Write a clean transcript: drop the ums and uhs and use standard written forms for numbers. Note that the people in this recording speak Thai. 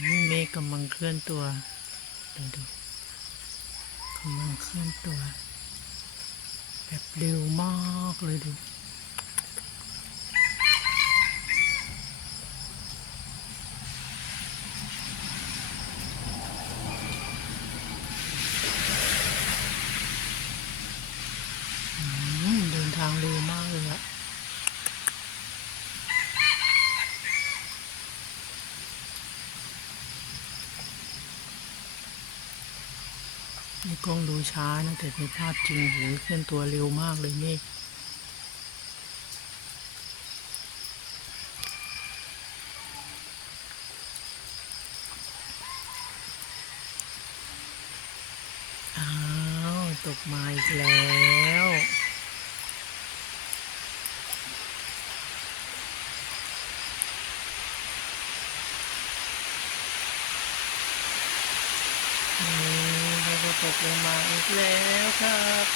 เมฆกำลังเคลื่อนตัวดูกำลังเคลื่อนตัวแบบเร็วมากเลยดูเดินทางเร็วมากเลยอะในกล้องดูช้านะแต่ในภาพจริงโหเคลื่อนตัวเร็วมากเลยเมฆอ้าวตกมาอีกแล้วนี่เราก็ตกลงมาอีกแล้วครับ